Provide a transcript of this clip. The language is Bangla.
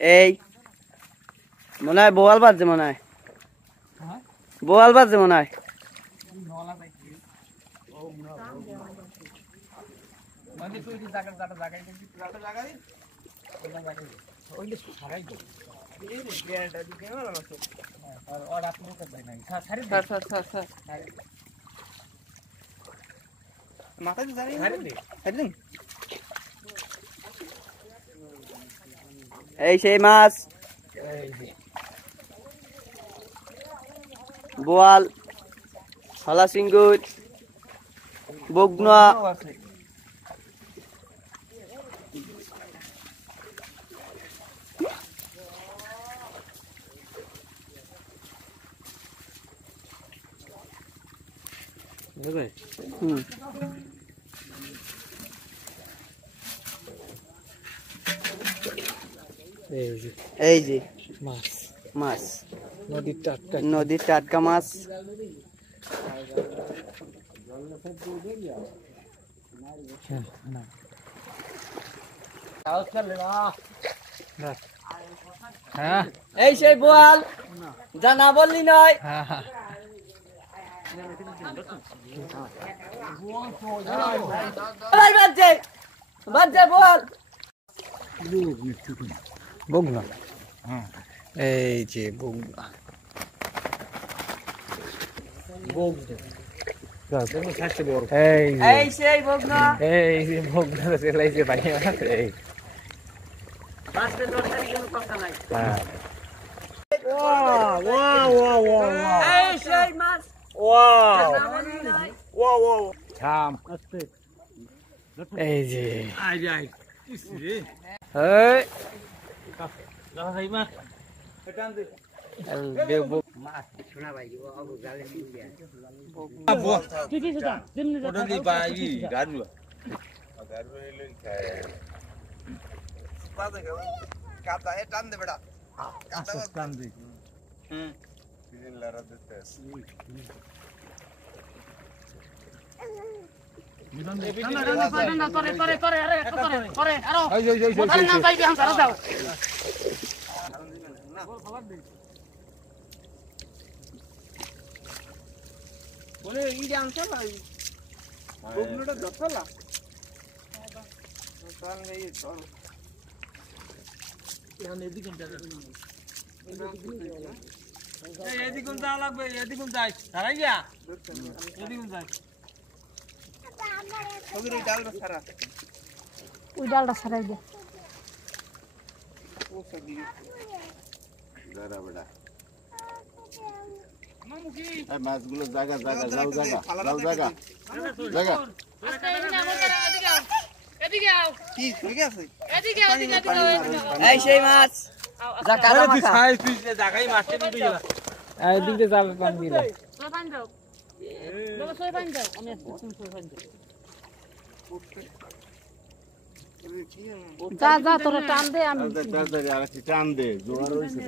এই মনে হয় বোয়াল বাজছে মনে হয় বোয়াল বাজছে মনে হয় এই সেই মাছ বোয়াল হলা সিঙ্গুর বগনা এই যে মাছ মাছ নদীর টাটকা মাছ এই সেই বোয়াল যা না বললি নয় বাজছে বাজছে বোয়াল বগনা এই যে বগনা এই সেই বগনা এই যে বগনা চলাইছে ভাই এই মাছের দরকারি কোনো কথা নাই এই সেই মাছ থাম এই যে এই ডালটা ছাড়াই দে মাছগুলো জায়গা জায়গা যাও জায়গা যাও জায়গা জায়গা এই সেই মাছ যা কাটা মাথা এই তুই জায়গায় মাছটা দিতে গেলা এই দিকে জাল পান দিলা সই পান দাও বাবা সই পান দাও আমি তুমি সই পান দাও যা যা তোরা টান দে আমি টান দে জোয়ার হইছে